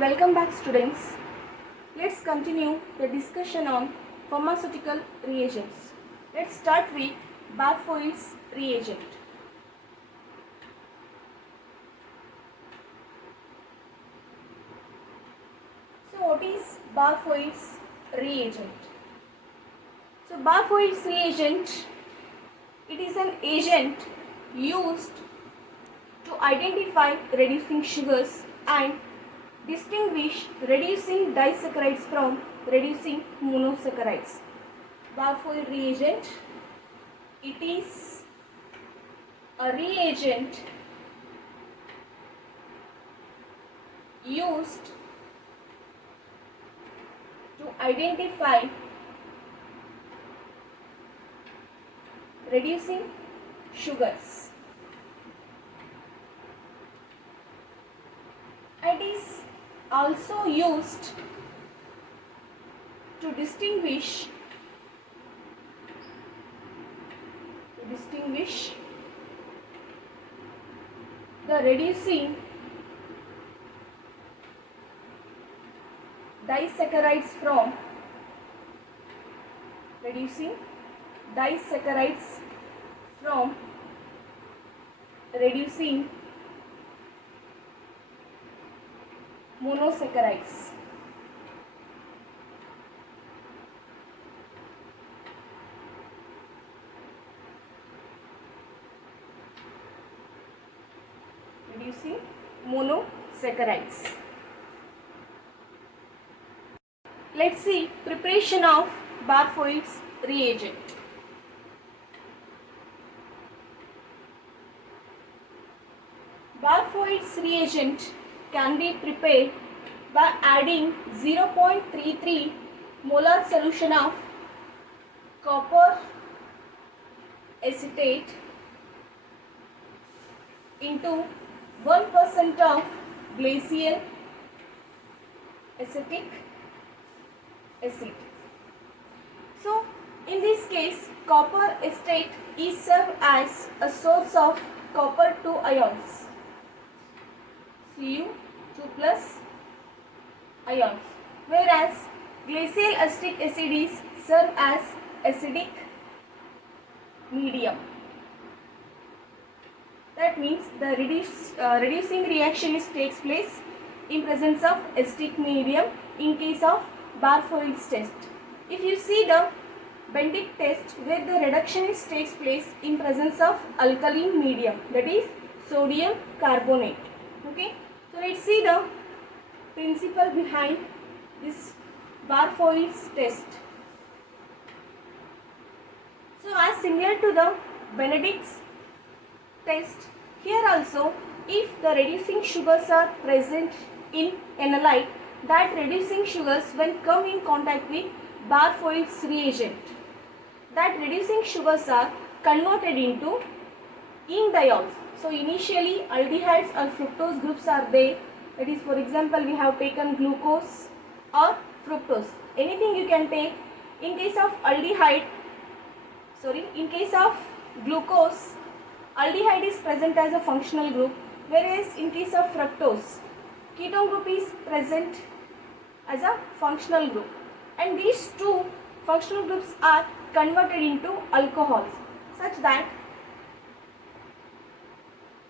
Welcome back, students. Let's continue the discussion on pharmaceutical reagents. Let's start with Barfoed's reagent. So what is Barfoed's reagent? So Barfoed's reagent, it is an agent used to identify reducing sugars and distinguish reducing disaccharides from reducing monosaccharides. Barfoed reagent, it is a reagent used to identify reducing sugars. It is also used to distinguish the reducing disaccharides from reducing monosaccharides. Reducing monosaccharides. Let's see preparation of Barfoed's reagent. Barfoed's reagent can be prepared by adding 0.33 molar solution of copper acetate into 1% of glacial acetic acid. So in this case, copper acetate is served as a source of copper 2 ions, Cu2 plus ions, whereas glacial acetic acid is served as acidic medium. That means the reducing reaction takes place in presence of acidic medium in case of Barfoed's test. If you see the Bendick test, where the reduction takes place in presence of alkaline medium, that is sodium carbonate. Okay, so let's see the principle behind this Barfoed's test. So as similar to the Benedict test, here also if the reducing sugars are present in analyte, that reducing sugars when come in contact with Barfoed's reagent, that reducing sugars are converted into indiols. So initially aldehydes or fructose groups are there, that is, for example, we have taken glucose or fructose, anything you can take. In case of glucose, aldehyde is present as a functional group, whereas in case of fructose, ketone group is present as a functional group, and these two functional groups are converted into alcohols, such that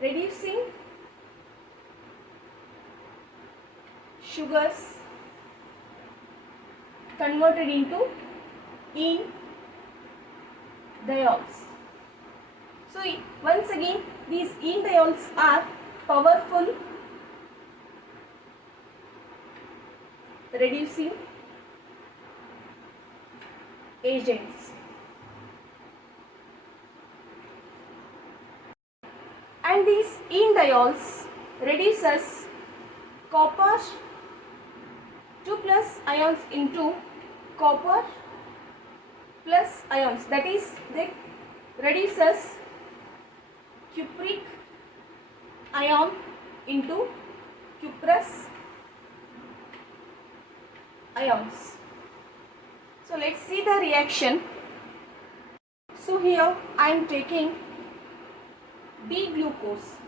reducing sugars converted into indiols. So once again, these indiols are powerful reducing agents, and these indiols reduces copper 2 plus ions into copper plus ions, that is, they reduces cupric ion into cuprous ions. So let's see the reaction. So here I am taking D-glucose.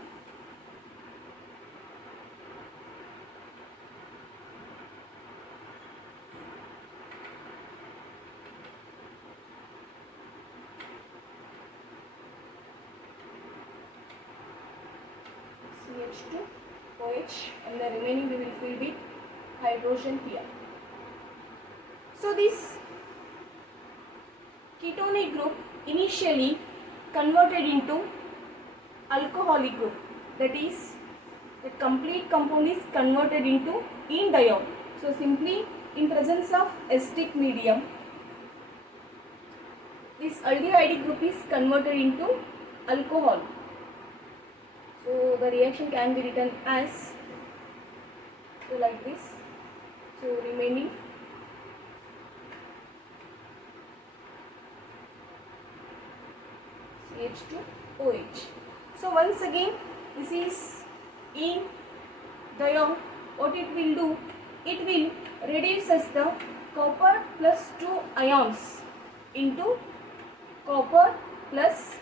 CH2OH, and the remaining we will fill with hydrogen here. So this ketonic group initially converted into alcoholic group, that is the complete compound is converted into enediol. So simply in presence of acidic medium, this aldehyde group is converted into alcohol. So the reaction can be written as, so like this. So remaining CH2OH. So once again, this is enediol. What it will do? It will reduces the copper plus 2 ions into copper plus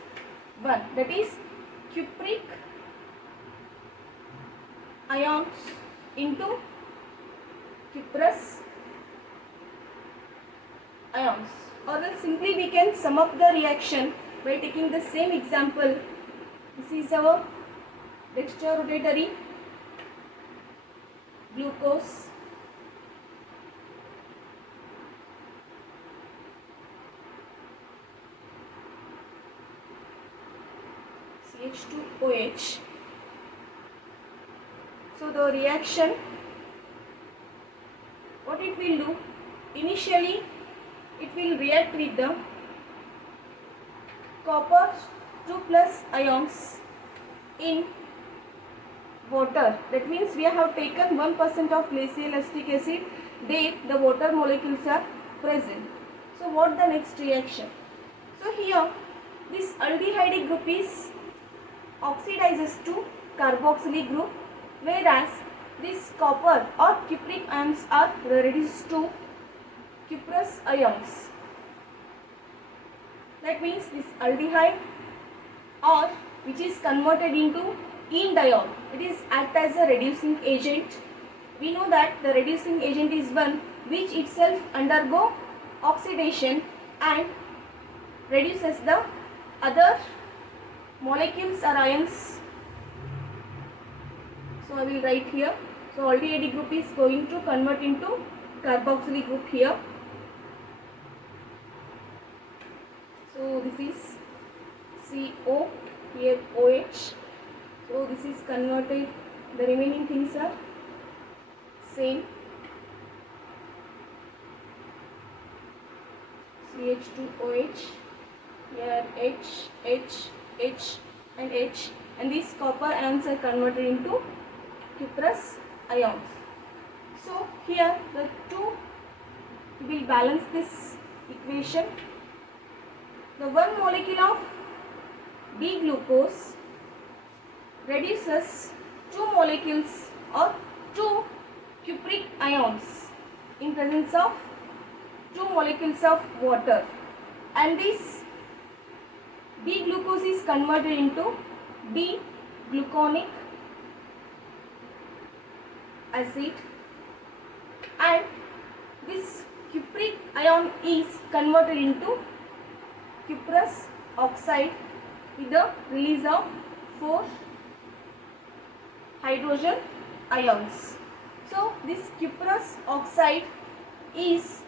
1, that is cupric ions into cuprous ions. Or else simply we can sum up the reaction by taking the same example. This is our dextrorotatory glucose, CH2OH. So the reaction, what it will do? Initially it will react with the copper 2 plus ions in water. That means we have taken 1% of glacial acetic acid. There the water molecules are present. So what the next reaction? So here this aldehyde group is oxidizes to carboxylic group, whereas this copper or cupric ions are reduced to cuprous ions. That means this aldehyde, or which is converted into enediol, it is act as a reducing agent. We know that the reducing agent is one which itself undergo oxidation and reduces the other molecules or ions. So I will write here. So aldehyde group is going to convert into carboxylic group here. So this is CO, here OH. So this is converted, the remaining things are same. CH2OH, here H, and H, and these copper ions are converted into cuprous ions. So here the two will balance this equation. The one molecule of D-glucose reduces two molecules or two cupric ions in presence of two molecules of water, and this D-glucose is converted into D-gluconic acid, and this cupric ion is converted into cuprous oxide with the release of 4 hydrogen ions. So this cuprous oxide is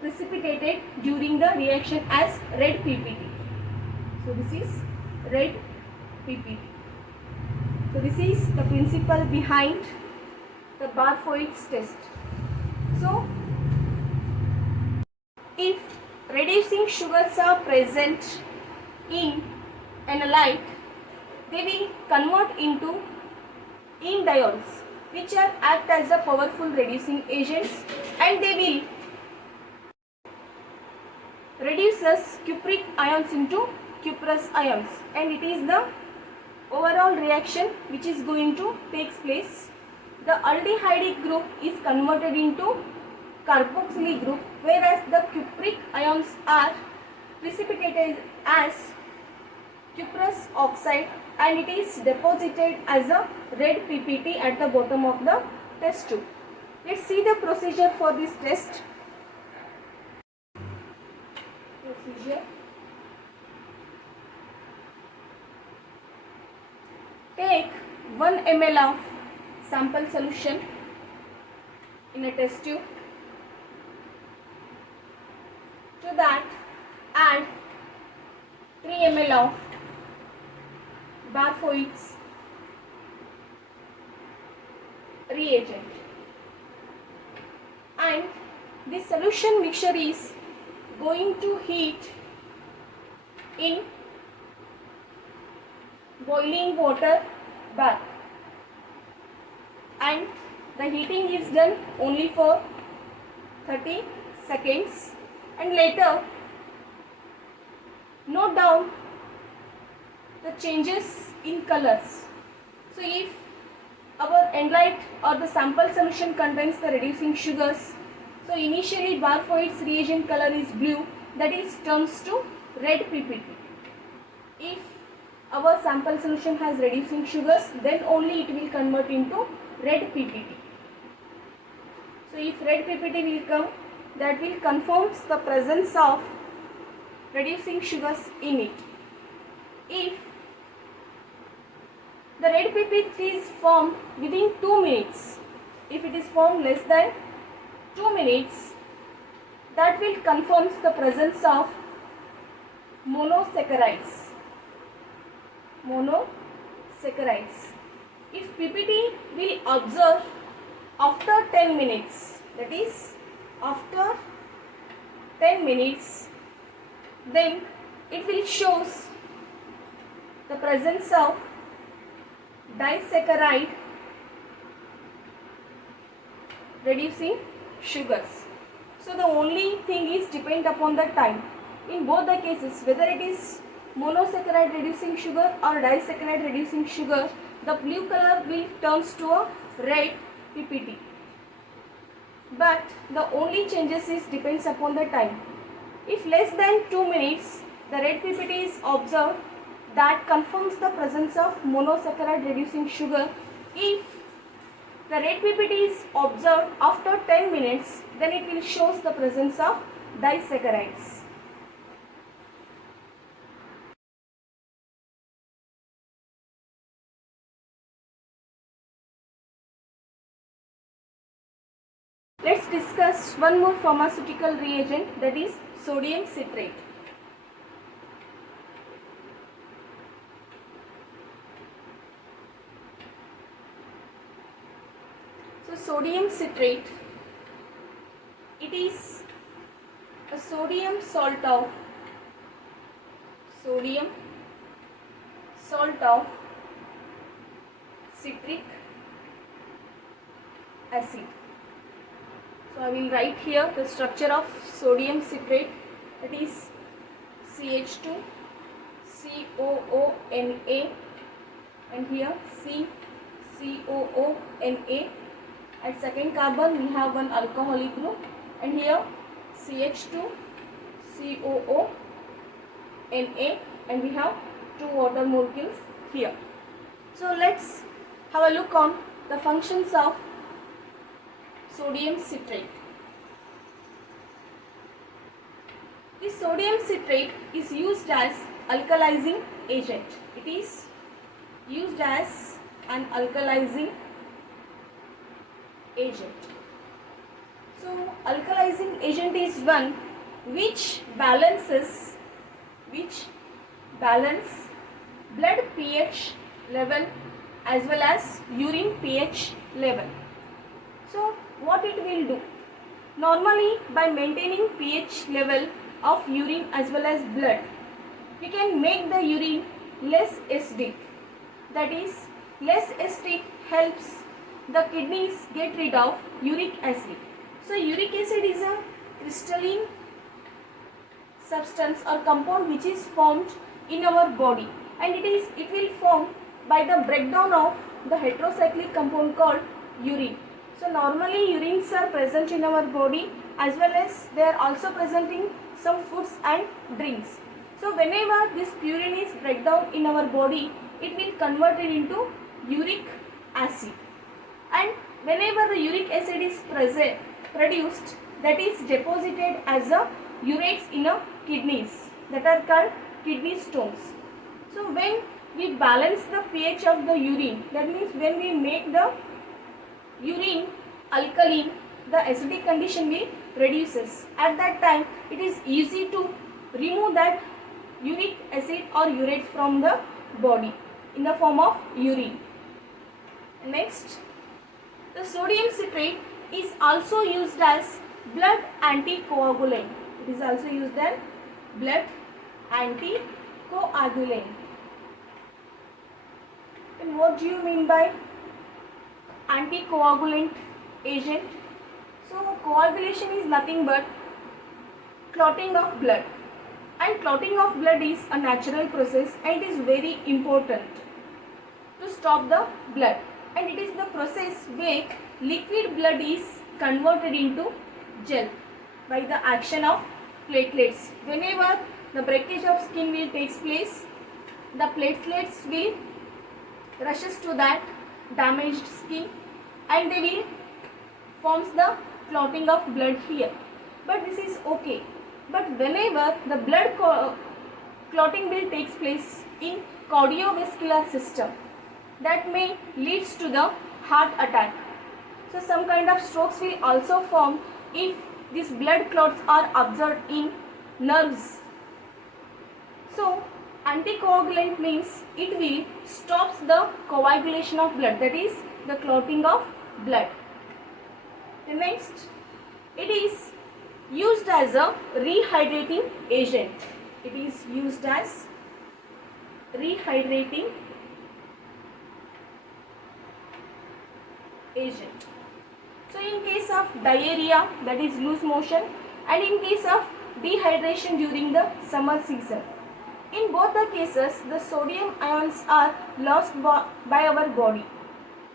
precipitated during the reaction as red PPT. So this is red PPT. So this is the principle behind the Barfoed's test. So if reducing sugars are present in analyte, they will convert into enediols, which are act as a powerful reducing agents, and they will reduces cupric ions into cuprous ions, and it is the overall reaction which is going to take place. The aldehyde group is converted into carboxylic group, whereas the cupric ions are precipitated as cuprous oxide, and it is deposited as a red PPT at the bottom of the test tube. Let's see the procedure for this test. Procedure. Take 1 ml of sample solution in a test tube. To that add 3 ml of Barfoed's reagent, and this solution mixture is going to heat in boiling water bath, and the heating is done only for 30 seconds, and later note down the changes in colors. So if our Enlite or the sample solution contains the reducing sugars, so initially Barfoed's reagent color is blue, that is turns to red PPT. If our sample solution has reducing sugars, then only it will convert into red PPT. So if red PPT will come, that will confirms the presence of reducing sugars in it. If the red PPT is formed within 2 minutes, if it is formed less than 2 minutes, that will confirms the presence of monosaccharides. If PPT will observe after 10 minutes, that is after 10 minutes, then it will shows the presence of disaccharide reducing sugars. So the only thing is depend upon the time. In both the cases, whether it is monosaccharide reducing sugar or disaccharide reducing sugar, the blue color will turns to a red PPT. But the only changes is depends upon the time. If less than 2 minutes, the red PPT is observed, that confirms the presence of monosaccharide reducing sugar. If the red PPT is observed after 10 minutes, then it will shows the presence of disaccharides. Let's discuss one more pharmaceutical reagent, that is sodium citrate. So sodium citrate, it is a sodium salt of citric acid. So I will write here the structure of sodium citrate, that is CH2 COONA, and here CCOONA. At second carbon we have one alcoholic group, and here CH2 COONA, and we have 2 water molecules here. So let's have a look on the functions of sodium citrate. This sodium citrate is used as alkalizing agent. It is used as an alkalizing agent. So alkalizing agent is one which balance blood pH level as well as urine pH level. So what it will do? Normally, by maintaining pH level of urine as well as blood, we can make the urine less acidic. That is, less acidic helps the kidneys get rid of uric acid. So uric acid is a crystalline substance or compound which is formed in our body, and it will form by the breakdown of the heterocyclic compound called urine. So normally urines are present in our body, as well as they are also present in some foods and drinks. So whenever this urine is break down in our body, it will convert it into uric acid, and whenever the uric acid is produced, that is deposited as a urates in a kidneys, that are called kidney stones. So when we balance the pH of the urine. That means when we make the urine alkaline, the acidic condition will reduces. At that time, it is easy to remove that uric acid or urate from the body in the form of urine. Next, the sodium citrate is also used as blood anticoagulant. It is also used as blood anticoagulant. And what do you mean by anticoagulant agent? So coagulation is nothing but clotting of blood, and clotting of blood is a natural process and it is very important to stop the blood, and it is the process where liquid blood is converted into gel by the action of platelets. Whenever the breakage of skin will takes place, the platelets will rushes to that damaged skin and they will forms the clotting of blood here. But this is okay. But whenever the blood clotting will takes place in cardiovascular system, that may leads to the heart attack. So some kind of strokes will also form if these blood clots are observed in nerves. So anticoagulant means it will stops the coagulation of blood, that is the clotting of blood. The next, it is used as a rehydrating agent. It is used as rehydrating agent. So in case of diarrhea, that is loose motion, and in case of dehydration during the summer season, in both the cases the sodium ions are lost by our body.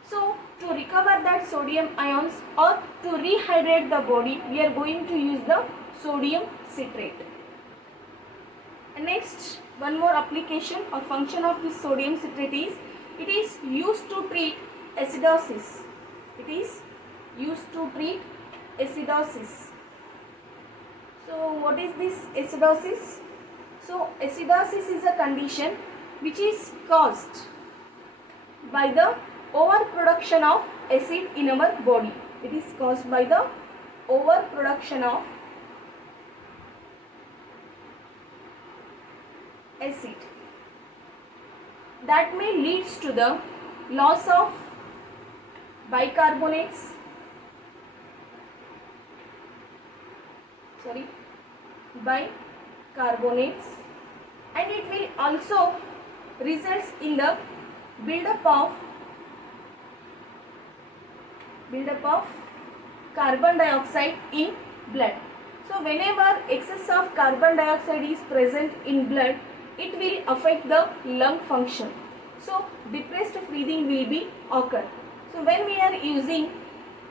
So to recover that sodium ions or to rehydrate the body, we are going to use the sodium citrate. And next, one more application or function of this sodium citrate is it is used to treat acidosis. It is used to treat acidosis. So what is this acidosis? So acidosis is a condition which is caused by the overproduction of acid in our body. It is caused by the overproduction of acid. That may leads to the loss of bicarbonates, bicarbonates, and it will also results in the buildup of carbon dioxide in blood. So whenever excess of carbon dioxide is present in blood, it will affect the lung function. So depressed breathing will be occur. So when we are using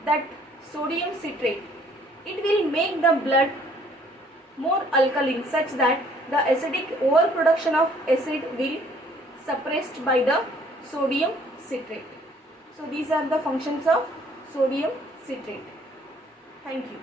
that sodium citrate, it will make the blood more alkaline such that the acidic overproduction of acid will suppressed by the sodium citrate. So these are the functions of sodium citrate. Thank you.